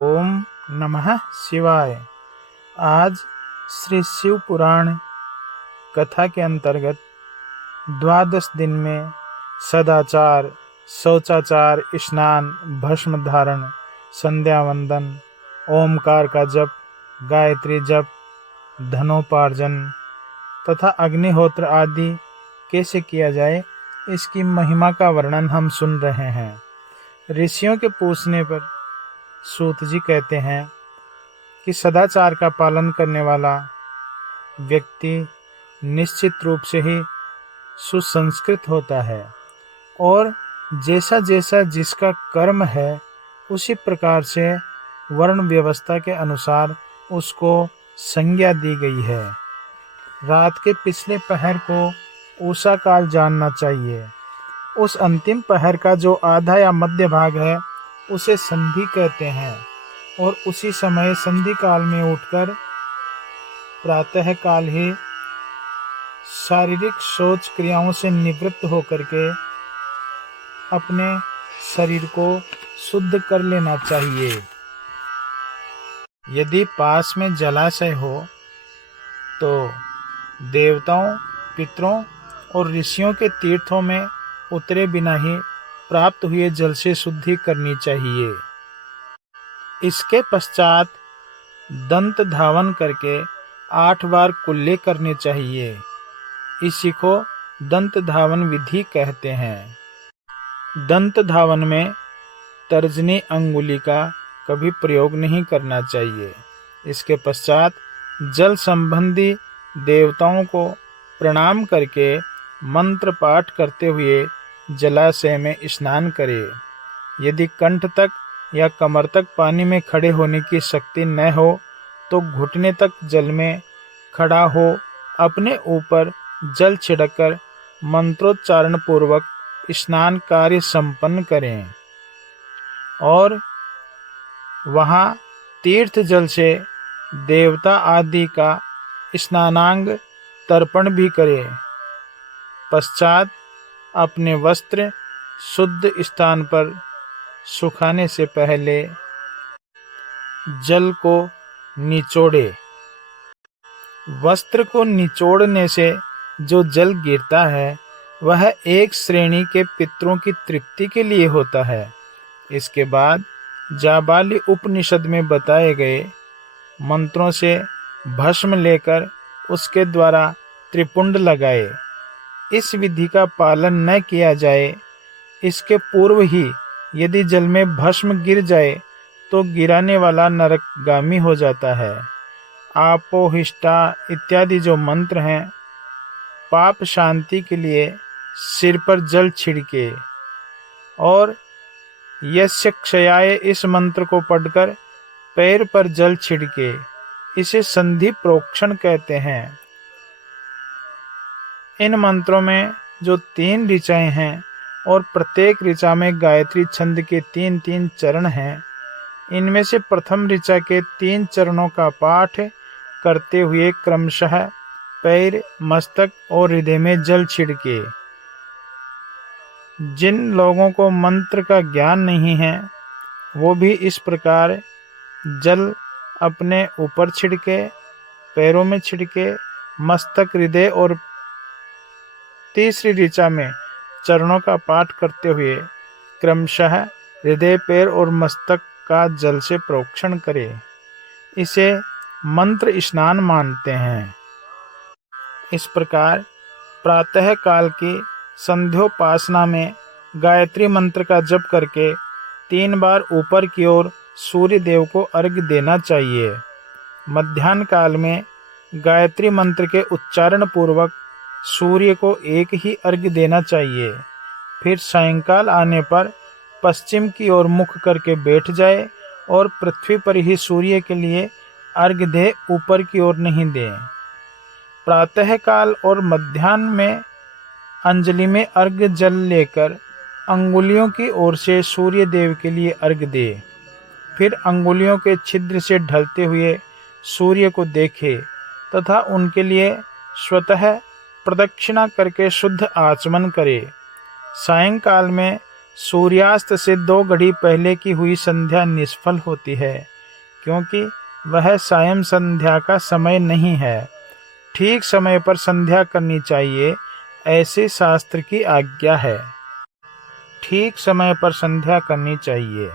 ओम नमः शिवाय। आज श्री शिव पुराण कथा के अंतर्गत द्वादश दिन में सदाचार, शौचाचार, स्नान, भस्म धारण, संध्या वंदन, ओमकार का जप, गायत्री जप, धनोपार्जन तथा अग्निहोत्र आदि कैसे किया जाए, इसकी महिमा का वर्णन हम सुन रहे हैं। ऋषियों के पूछने पर सूत जी कहते हैं कि सदाचार का पालन करने वाला व्यक्ति निश्चित रूप से ही सुसंस्कृत होता है और जैसा जैसा जिसका कर्म है उसी प्रकार से वर्ण व्यवस्था के अनुसार उसको संज्ञा दी गई है। रात के पिछले पहर को उषा काल जानना चाहिए। उस अंतिम पहर का जो आधा या मध्य भाग है उसे संधि कहते हैं और उसी समय संधि काल में उठकर प्रातः काल ही शारीरिक शौच क्रियाओं से निवृत्त होकर के अपने शरीर को शुद्ध कर लेना चाहिए। यदि पास में जलाशय हो तो देवताओं, पितरों और ऋषियों के तीर्थों में उतरे बिना ही प्राप्त हुए जल से शुद्धि करनी चाहिए। इसके पश्चात दंत धावन करके 8 बार कुल्ले करने चाहिए। इसी को दंत धावन विधि कहते हैं। दंत धावन में तर्जनी अंगुली का कभी प्रयोग नहीं करना चाहिए। इसके पश्चात जल संबंधी देवताओं को प्रणाम करके मंत्र पाठ करते हुए जलाशय में स्नान करे। यदि कंठ तक या कमर तक पानी में खड़े होने की शक्ति न हो तो घुटने तक जल में खड़ा हो अपने ऊपर जल छिड़ककर मंत्रोच्चारण पूर्वक स्नान कार्य संपन्न करें और वहां तीर्थ जल से देवता आदि का स्नानांग तर्पण भी करें। पश्चात अपने वस्त्र शुद्ध स्थान पर सुखाने से पहले जल को निचोड़े। वस्त्र को निचोड़ने से जो जल गिरता है वह एक श्रेणी के पितरों की तृप्ति के लिए होता है। इसके बाद जाबाली उपनिषद में बताए गए मंत्रों से भस्म लेकर उसके द्वारा त्रिपुंड लगाए। इस विधि का पालन न किया जाए, इसके पूर्व ही यदि जल में भस्म गिर जाए तो गिराने वाला नरकगामी हो जाता है। आपोहिष्टा इत्यादि जो मंत्र हैं, पाप शांति के लिए सिर पर जल छिड़के और यस्य क्षयाय इस मंत्र को पढ़कर पैर पर जल छिड़के। इसे संधि प्रोक्षण कहते हैं। इन मंत्रों में जो 3 ऋचाएं हैं और प्रत्येक ऋचा में गायत्री छंद के 3-3 चरण हैं, इनमें से प्रथम ऋचा के 3 चरणों का पाठ करते हुए क्रमशः पैर, मस्तक और हृदय में जल छिड़के। जिन लोगों को मंत्र का ज्ञान नहीं है वो भी इस प्रकार जल अपने ऊपर छिड़के, पैरों में छिड़के, मस्तक, हृदय और तीसरी ऋचा में चरणों का पाठ करते हुए क्रमशः हृदय, पैर और मस्तक का जल से प्रोक्षण करे। इसे मंत्र स्नान मानते हैं। इस प्रकार प्रातः काल की संध्योपासना में गायत्री मंत्र का जप करके 3 बार ऊपर की ओर सूर्य देव को अर्घ्य देना चाहिए। मध्याह्न काल में गायत्री मंत्र के उच्चारण पूर्वक सूर्य को एक ही अर्घ्य देना चाहिए। फिर सायंकाल आने पर पश्चिम की ओर मुख करके बैठ जाए और पृथ्वी पर ही सूर्य के लिए अर्घ्य दे, ऊपर की ओर नहीं दे। प्रातः काल और मध्याह्न में अंजलि में अर्घ्य जल लेकर अंगुलियों की ओर से सूर्य देव के लिए अर्घ्य दे। फिर अंगुलियों के छिद्र से ढलते हुए सूर्य को देखे तथा उनके लिए स्वतः प्रदक्षिणा करके शुद्ध आचमन करे। सायंकाल में सूर्यास्त से 2 घड़ी पहले की हुई संध्या निष्फल होती है, क्योंकि वह सायं संध्या का समय नहीं है। ठीक समय पर संध्या करनी चाहिए, ऐसी शास्त्र की आज्ञा है। ठीक समय पर संध्या करनी चाहिए।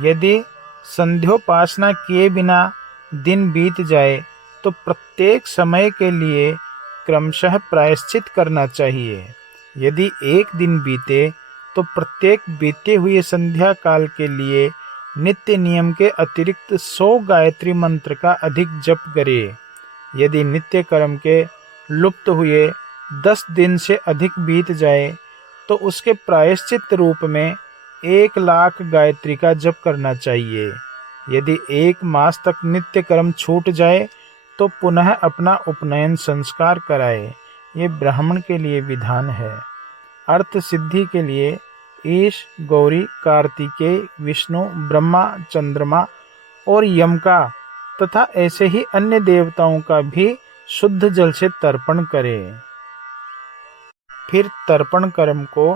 यदि संध्योपासना किए बिना दिन बीत जाए तो प्रत्येक समय के लिए क्रमशः प्रायश्चित करना चाहिए। यदि एक दिन बीते तो प्रत्येक बीते हुए संध्या काल के लिए नित्य नियम के अतिरिक्त 100 गायत्री मंत्र का अधिक जप करे। यदि नित्य कर्म के लुप्त हुए 10 दिन से अधिक बीत जाए तो उसके प्रायश्चित रूप में 1,00,000 गायत्री का जप करना चाहिए। यदि 1 मास तक नित्य कर्म छूट जाए तो पुनः अपना उपनयन संस्कार कराए। ये ब्राह्मण के लिए विधान है। अर्थ सिद्धि के लिए ईश, गौरी, कार्तिकेय, विष्णु, ब्रह्मा, चंद्रमा और यम का तथा ऐसे ही अन्य देवताओं का भी शुद्ध जल से तर्पण करें। फिर तर्पण कर्म को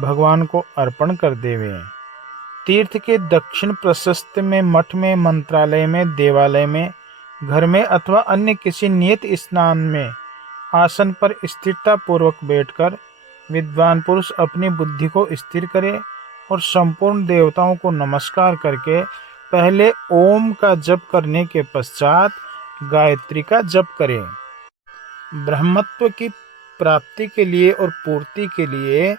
भगवान को अर्पण कर देवें। तीर्थ के दक्षिण प्रशस्त में, मठ में, मंत्रालय में, देवालय में, घर में अथवा अन्य किसी नियत स्नान में आसन पर स्थिरता पूर्वक बैठकर विद्वान पुरुष अपनी बुद्धि को स्थिर करे और संपूर्ण देवताओं को नमस्कार करके पहले ओम का जप करने के पश्चात गायत्री का जप करें। ब्रह्मत्व की प्राप्ति के लिए और पूर्ति के लिए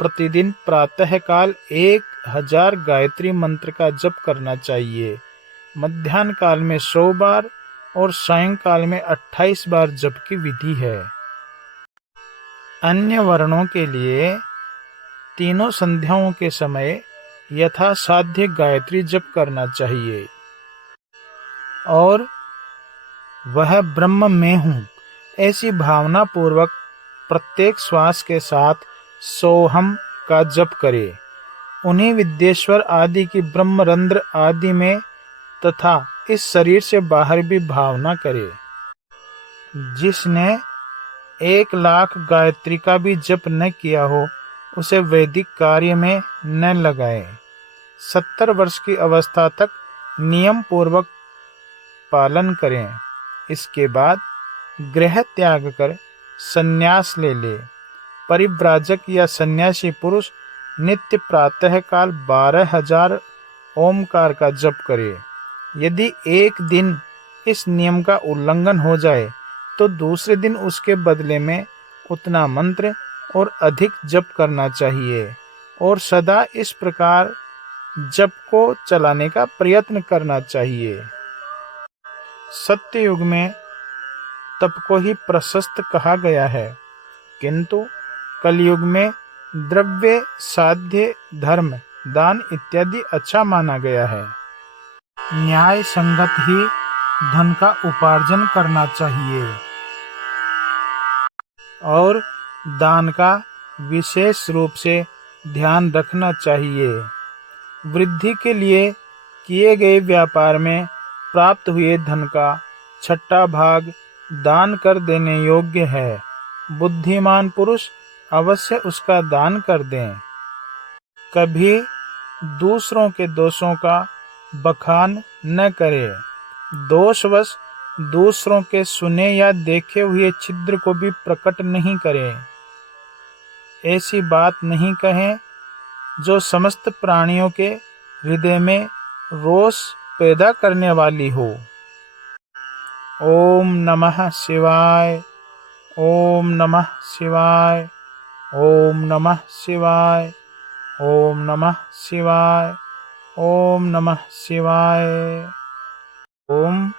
प्रतिदिन प्रातःकाल 1000 गायत्री मंत्र का जप करना चाहिए। मध्याह्न काल में 100 बार और सायंकाल में 28 बार जप की विधि है। अन्य वर्णों के लिए तीनों संध्याओं के समय यथासाध्य गायत्री जप करना चाहिए और वह ब्रह्म में हूँ ऐसी भावना पूर्वक प्रत्येक श्वास के साथ सोहम का जप करे। उन्हीं विद्येश्वर आदि की ब्रह्मरंध्र आदि में तथा इस शरीर से बाहर भी भावना करे। जिसने 1,00,000 गायत्री का भी जप न किया हो उसे वैदिक कार्य में न लगाए। 70 वर्ष की अवस्था तक नियम पूर्वक पालन करें। इसके बाद गृह त्याग कर संन्यास ले ले। परिव्राजक या सन्यासी पुरुष नित्य प्रातःकाल 12,000 ओमकार का जप करे। यदि एक दिन इस नियम का उल्लंघन हो जाए तो दूसरे दिन उसके बदले में उतना मंत्र और अधिक जप करना चाहिए और सदा इस प्रकार जप को चलाने का प्रयत्न करना चाहिए। सत्ययुग में तप को ही प्रशस्त कहा गया है, किंतु कलयुग में द्रव्य, साध्य, धर्म, दान इत्यादि अच्छा माना गया है। न्याय संगत ही धन का उपार्जन करना चाहिए और दान का विशेष रूप से ध्यान रखना चाहिए। वृद्धि के लिए किए गए व्यापार में प्राप्त हुए धन का 6वां भाग दान कर देने योग्य है। बुद्धिमान पुरुष अवश्य उसका दान कर दें। कभी दूसरों के दोषों का बखान न करे। दोषवश दूसरों के सुने या देखे हुए छिद्र को भी प्रकट नहीं करें। ऐसी बात नहीं कहें जो समस्त प्राणियों के हृदय में रोष पैदा करने वाली हो। ओम नमः शिवाय, ओम नमः शिवाय, ओम नमः शिवाय, ओम नमः शिवाय, ओम नमः शिवाय। ओम